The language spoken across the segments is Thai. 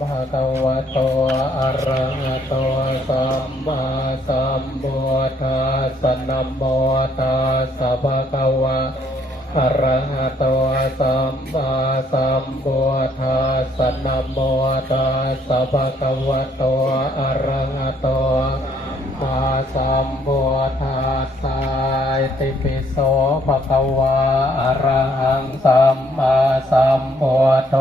ภะคะวะโต อะระหะโต สัมมาสัมพุทธัสสะนะโมตัสสะภะคะวะอะระหะโต สัมมาสัมพุทธัสสะนะโมตัสสะภะคะวะโต อะระหะโต มาสัมพุทธัสสะติปิโสภะคะวะอะระหังสัมมาสัมพุทโธ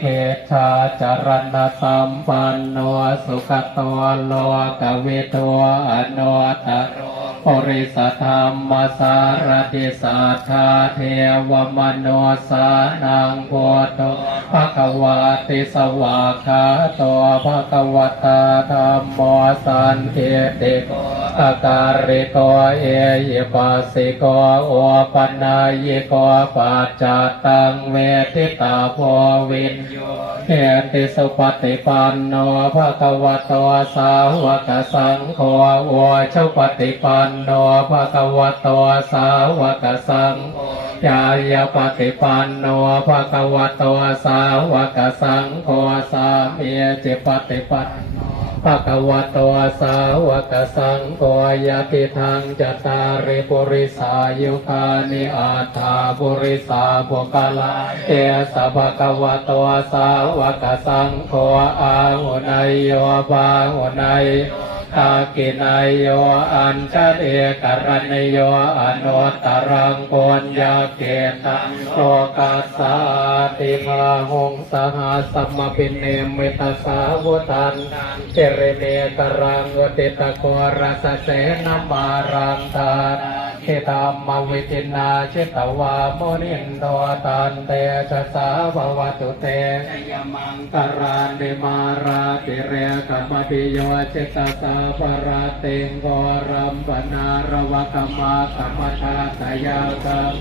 เอชาจารณะสัมปันโนสุขโตโลกวิโตอนุตโร ปริสธรรมสารติสัทธาเทวมโนสานังโพธภะคะวะติสวาคาโตภะคะวตาธรรมโมสันเทติโกอาการิโกเอยิปัสสิโกโอปัญญายโกปัจจตังเวทิตาโพวินโยเอติสุปฏิปันโนภะคะวะโตสาวกสังโฆโอชปฏิปันโนภะคะวะโตสาวกสังโฆยายาปฏิปันโนภะคะวะโตสาวกสังโฆสามเอจิปฏิปันโนภะคะวะโตสาวกสังโฆยะติทางจตาริปุริสายุคานิอาถาปุริสาภกลาเอสะภะคะวะโตสาวกสังโฆอาหุนายโยบาหุนายโย ตากินายโยอันชเอกรณโยอนุตตรังปุญญาเกตังโลกัสสาติภาหงสหสัมปินเนมิตสาวุตันเจเรเนตรังอุติตะโกรสเสนมารังทาน ขตามมวิตินาชิตวาโมนินโดตันเตชะสาภวตุเตยมังกรานิมาราติเรกัมปิโยจิตตสาปราเตงโกรัมปนารวกมมากัมมชาตยากัง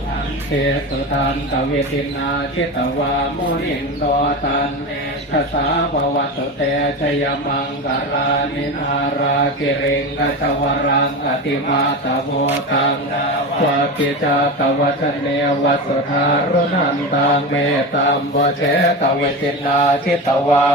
เทตุตันตวิตินาชิตวาโมนินโดตันเตชะสาภวตุเตชยมังกรานินารากิริงกัจวรังอติมาตโวตัง now. วาปิจาตวัชเนวัสุธารนันตังเมตัมโบเชตเวจินาชิตวา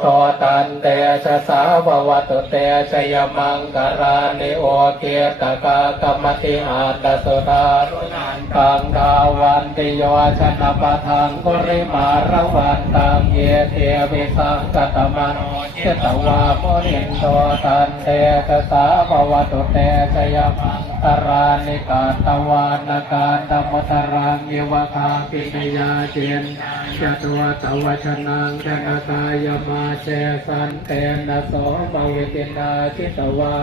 โตตันเตชะสาววตุเตชยมังกรานิโอเกตกากรรมติอาตสุธารุนันตังดาวันติโยชนะปะทังกุริมาระวันตังเยเทวิสังกตมโนชิตวาโมนิโตตันเตชะสาววตุเตชยมังตรานิกาตวานกาตมตรังเยวคาปินยาเจนจตัวตวชนังจนตายมาเชสันเตนะโสภวิตินาชิตวา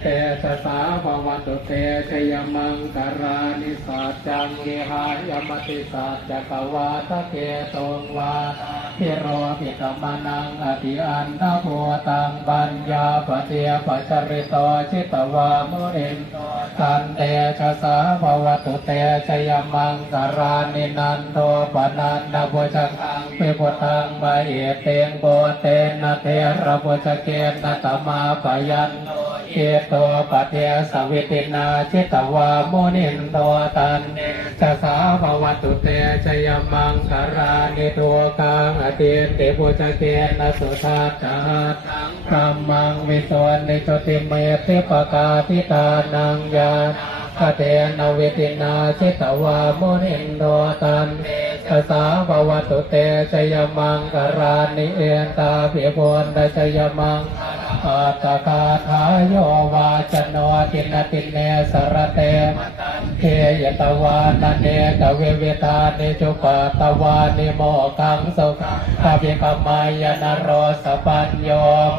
เตสสาภวตุเตชยมังกรานิสัจจังเกหายมติสัจจกวาทะเกตงวาพิโรปิกมนังอธิอันทโพตังบัญญาปเทียปัจริโตชิตวามุนินตัตันเตชะสาภวตุเตชยมังกรานินันโทปนันนโพชังปิปุตังมาเอเตงโบเตนะเทระบุชเกนตมาปยันโน เอโตปเทสวิตินาชิตวาโมนินโตตันจะสาภวัตุเตชยมังคารานิโทกังอเตียนเตปุจเกนสุธาจัตธรรมังวิสวนนิจติเมติปกาทิตานังยาคเตนเวตินาชิตวาโมนินโตตันจะสาภวตุเตชยมังคารานิเอตาเพียพนดชยมัง อาตกาทายโยวาจโนตินตินเนสรเตมเทยตวานันเนกเวเวตานิจุปตวานิโมกังสุขังอภิกมายนโรสปัญโย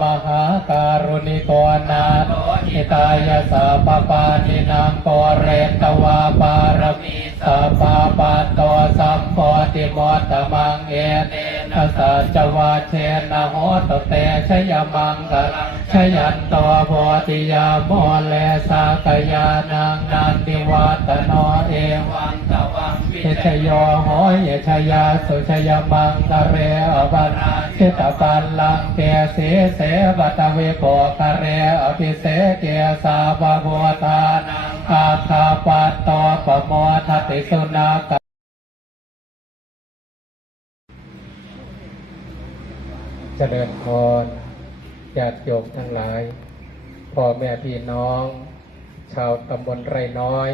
มหาการุณิโกนานอิตายสาปปานินางโปเรตวาปารมีสัพพปัตโตสัมโพธิมตมังเอเตนะสัจวาเชนะโหตเตชยมังกลัง ชยันตโพธิยาโมเลสากยานังนันติวัตโนเอวังตวังวิชโยโหยชยาสุชยมังกะเรอบันาชิตปัลลังเกสีเสวัตเวโกกะเรอภิเสเกสาบาโวตานังอาคาปัตโตปโมทติสุนากเจริญพร ญาติโยมทั้งหลายพ่อแม่พี่น้อง ชาวตำบลไรน้อย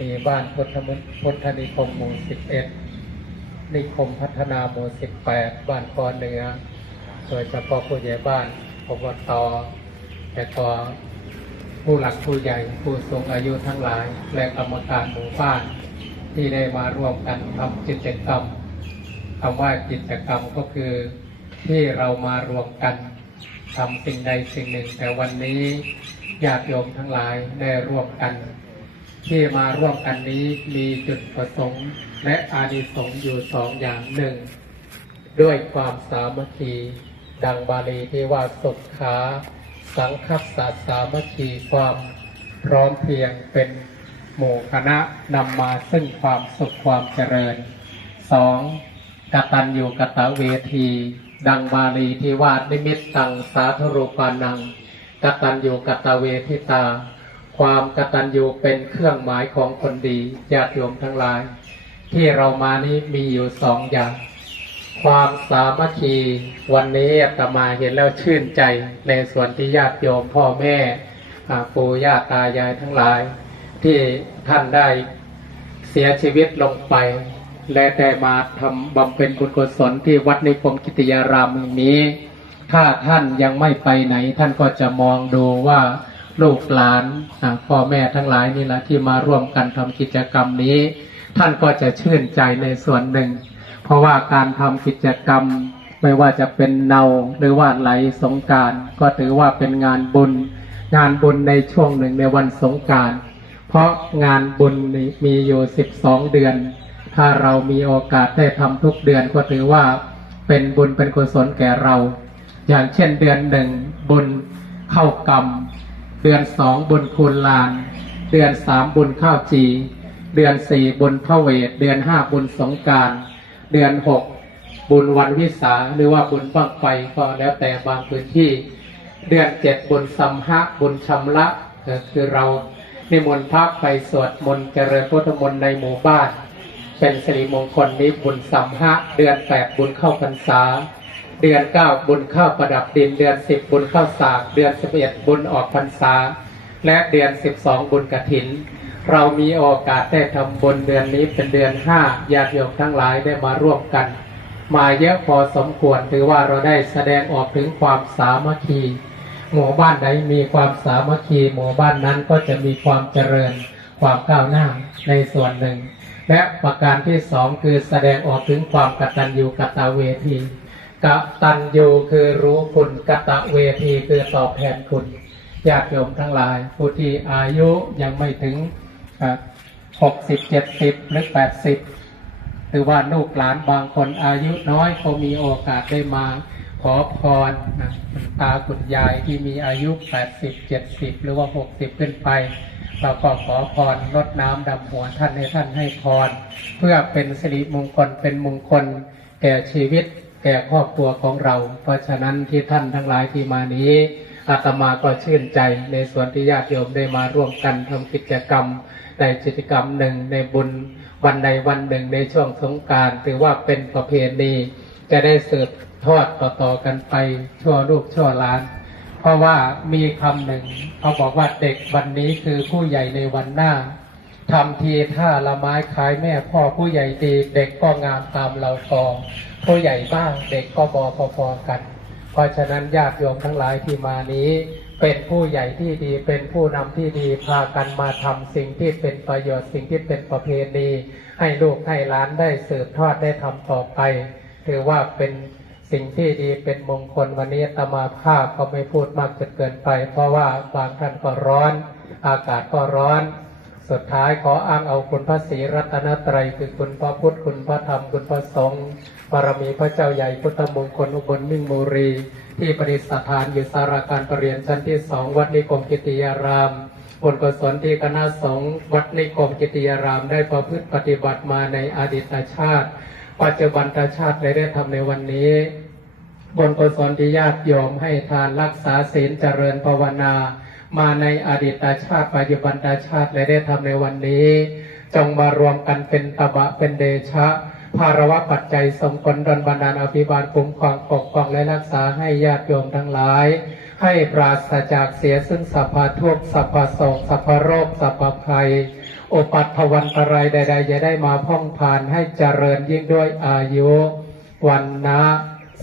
มีบ้านพุทธมุพุทธนิคมหมู่สิบเอ็ดนิคมพัฒนาหมู่สิบแปดบ้านคอเหนือโดยเฉพาะผู้ใหญ่บ้านอบตแต่ก็ผู้หลักผู้ใหญ่ผู้สูงอายุทั้งหลาย และกรรมการหมู่บ้าน ที่ได้มาร่วมกันทำกิจกรรมคำว่ากิจกรรมก็คือที่เรามารวมกัน ทำสิ่งใดสิ่งหนึ่ง แต่วันนี้ญาติโยมทั้งหลายได้ร่วมกัน ที่มาร่วมกันนี้มีจุดประสงค์และอานิสงส์อยู่สองอย่างหนึ่ง ด้วยความสามัคคีดังบาลีที่ว่าสุขาสังคัสสะสามัคคีความพร้อมเพียงเป็นหมู่คณะนำมาซึ่งความสุขความเจริญสองกตัญญูกตเวที ดังบาลีที่ว่านิมิตตังสาธุรูปานังกตัญญูกตเวทิตา ความกตัญญูเป็นเครื่องหมายของคนดีญาติโยมทั้งหลาย ที่เรามานี้มีอยู่สองอย่าง ความสามัคคีวันนี้อาตมาเห็นแล้วชื่นใจในส่วนที่ญาติโยมพ่อแม่ปู่ย่าตายายทั้งหลาย ที่ท่านได้เสียชีวิตลงไป และได้มาทำบำเพ็ญบุญกุศลที่วัดนิคมกิติยารามแห่งนี้ ถ้าท่านยังไม่ไปไหน ท่านก็จะมองดูว่าลูกหลานพ่อแม่ทั้งหลายนี่แหละที่มาร่วมกันทำกิจกรรมนี้ ท่านก็จะชื่นใจในส่วนหนึ่ง เพราะว่าการทำกิจกรรมไม่ว่าจะเป็นเนาหรือว่าไหลสงการก็ถือว่าเป็นงานบุญ งานบุญในช่วงหนึ่งในวันสงการ เพราะงานบุญนี้มีอยู่ 12 เดือน ถ้าเรามีโอกาสได้ทำทุกเดือนก็ถือว่าเป็นบุญเป็นกุศลแก่เรา อย่างเช่นเดือนหนึ่งบุญเข้ากรรม เดือนสองบุญคูณลาน เดือนสามบุญข้าวจี เดือนสี่บุญพระเวท เดือนห้าบุญสงการ เดือนหกบุญวันวิสาหรือว่าบุญบั้งไฟก็แล้วแต่บางพื้นที่ เดือนเจ็ดบุญสัมหะบุญชำระคือเรานิมนต์พระไปสวดมนต์เจริญพุทธมนต์ในหมู่บ้าน เป็นสิริมงคลนี้บุญสัมหะเดือนแปดบุญเข้าพรรษา เดือนเก้าบุญเข้าประดับดิน เดือนสิบบุญเข้าสากเดือนสิบเอ็ดบุญออกพรรษา และเดือนสิบสองบุญกฐิน เรามีโอกาสได้ทำบุญเดือนนี้เป็นเดือนห้าญาติโยมทั้งหลายได้มาร่วมกัน มาเยอะพอสมควรถือว่าเราได้แสดงออกถึงความสามัคคีหมู่บ้านใดมีความสามัคคีหมู่บ้านนั้นก็จะมีความเจริญความก้าวหน้าในส่วนหนึ่ง และประการที่สองคือแสดงออกถึงความกตัญญูกตเวทีกตัญญูคือรู้คุณกตเวทีคือตอบแทนคุณญาติโยมทั้งหลาย ผู้ที่อายุยังไม่ถึงหกสิบเจ็ดสิบหรือแปดสิบหรือว่าลูกหลานบางคนอายุน้อยก็มีโอกาสได้มาขอพรนะตาคุณยายที่มีอายุ 80 70 หรือว่า 60 ขึ้นไป เราก็ขอพรลดน้ำดำหัวท่านให้ท่านให้พร เพื่อเป็นสิริมงคลเป็นมงคลแก่ชีวิตแก่ครอบครัวของเรา เพราะฉะนั้นที่ท่านทั้งหลายที่มานี้อาตมาก็ชื่นใจในส่วนที่ญาติโยมได้มาร่วมกันทำกิจกรรมในกิจกรรมหนึ่งในบุญวันใดวันหนึ่งในช่วงสงการถือว่าเป็นประเพณีจะได้สืบทอดต่อๆกันไปชั่วลูกชั่วหลาน เพราะว่ามีคำหนึ่งเขาบอกว่าเด็กวันนี้คือผู้ใหญ่ในวันหน้าทำทีท่าละไม้คล้ายแม่พ่อผู้ใหญ่ดีเด็กก็งามตามเรากองผู้ใหญ่บ้างเด็กก็บอพอๆกัน เพราะฉะนั้นญาติโยมทั้งหลายที่มานี้ เป็นผู้ใหญ่ที่ดีเป็นผู้นำที่ดีพากันมาทำสิ่งที่เป็นประโยชน์สิ่งที่เป็นประเพณี ให้ลูกให้หลานได้สืบทอดได้ทำต่อไป ถือว่าเป็น สิ่งที่ดีเป็นมงคลวันนี้ตมาภาพก็ไม่พูดมากจนเกินไป เพราะว่าบางท่านก็ร้อน อากาศก็ร้อน สุดท้ายขออ้างเอาคุณพระศรีรัตนตรัยคือคุณพระพุทธคุณพระธรรมคุณพระสงฆ์บารมีพระเจ้าใหญ่พุทธมงคลอุบลมิ่งมุรี ที่ประดิษฐานอยู่สาราการประเรียนชั้นที่สองวัดนิคมกิติยารามผลกุศลที่คณะสงฆ์วัดนิคมกิติยารามได้ประพฤติปฏิบัติมาในอดีตชาติ ปัจจุบันชาติได้ได้ทำในวันนี้ บนกุศลที่ญาติโยมให้ทานรักษาศีลเจริญภาวนา มาในอดีตชาติปัจจุบันชาติและได้ทำในวันนี้ จงมารวมกันเป็นตบะเป็นเดชะภารวะปัจจัยสงผลดลบันดาลอภิบาลคุ้มครองปกป้องและรักษาให้ญาติโยมทั้งหลาย ให้ปราศจากเสียซึ่งสัพพทุกสัพพโศกสัพพโรคสัพพภัยโอปัตถวันตรายใดๆจะได้มาพ่องผ่านให้เจริญยิ่งด้วยอายุวันนะ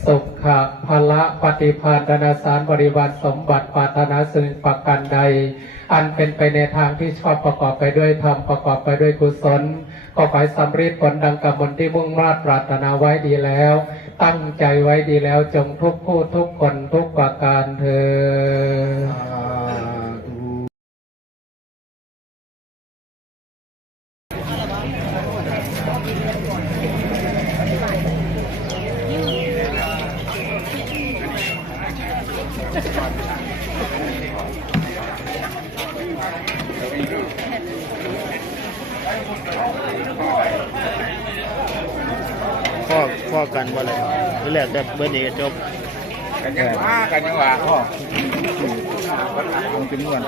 สุขะพละปฏิภาณธนาสารบริวารสมบัติปารถนาสิ่งประการใด อันเป็นไปในทางที่ชอบประกอบไปด้วยธรรมประกอบไปด้วยกุศล ก็ขอให้สำเร็จผลดังกับมนที่มุ่งมาตรปรารถนาไว้ดีแล้ว ตั้งใจไว้ดีแล้วจงทุกผู้ทุกคนทุกประการเธอ พ่อพ่อกันว่าอะไรนี่แหละแต่เบอร์นี้ก็จบกันยังว่ากันยังว่าพ่อลงเป็นนวล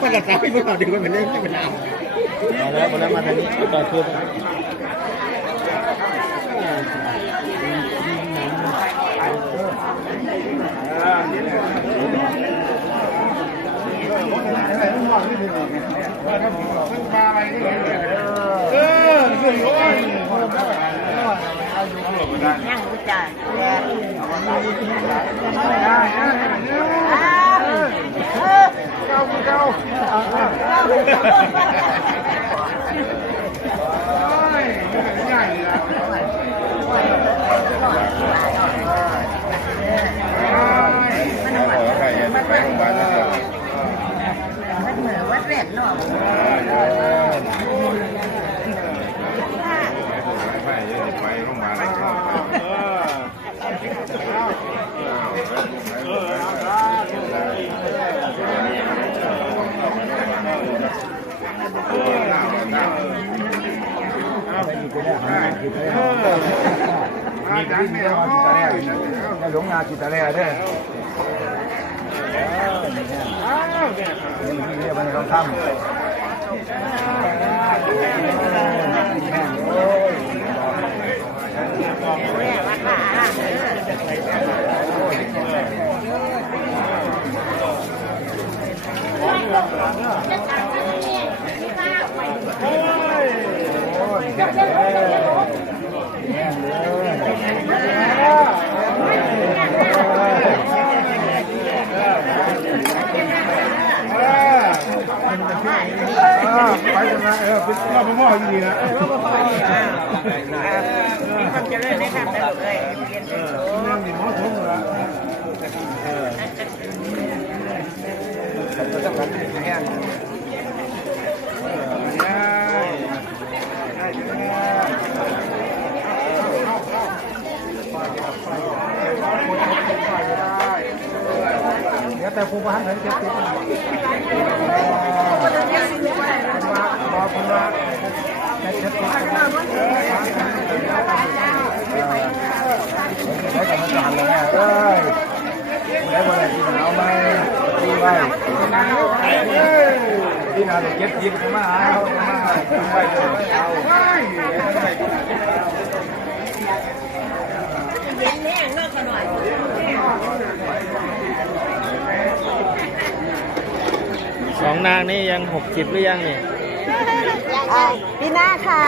มันจะตายพวกเราดีกว่าเป็นเรื่องที่เป็นเอา มาแล้วมาแล้วมาทางนี้ต่อคือเออเรื่องโอ้ยยังรู้จักแล้เก้าบาง่ายเลยมันเหมือนวัดแรกเนาะ อาจารย์เนี่ยเขาตะแรกเนี่ยหลวงนาจิตตะแรกเด้ออ้าวเนี่ยนี่มันต้องทำ ไปกันนะเออเป็นรอบพ่ออยู่ดีนะมันจะเล่นได้ทำได้หรือไม่เรียนเป็นโซ่ นั่งอยู่หมอทุ่งละต้องการแห้งเดี๋ยวแต่ผู้บ้านนั้นจ สองนางนี่ยังหกสิบหรือยังนี่อ่าปีหน้าค่ะ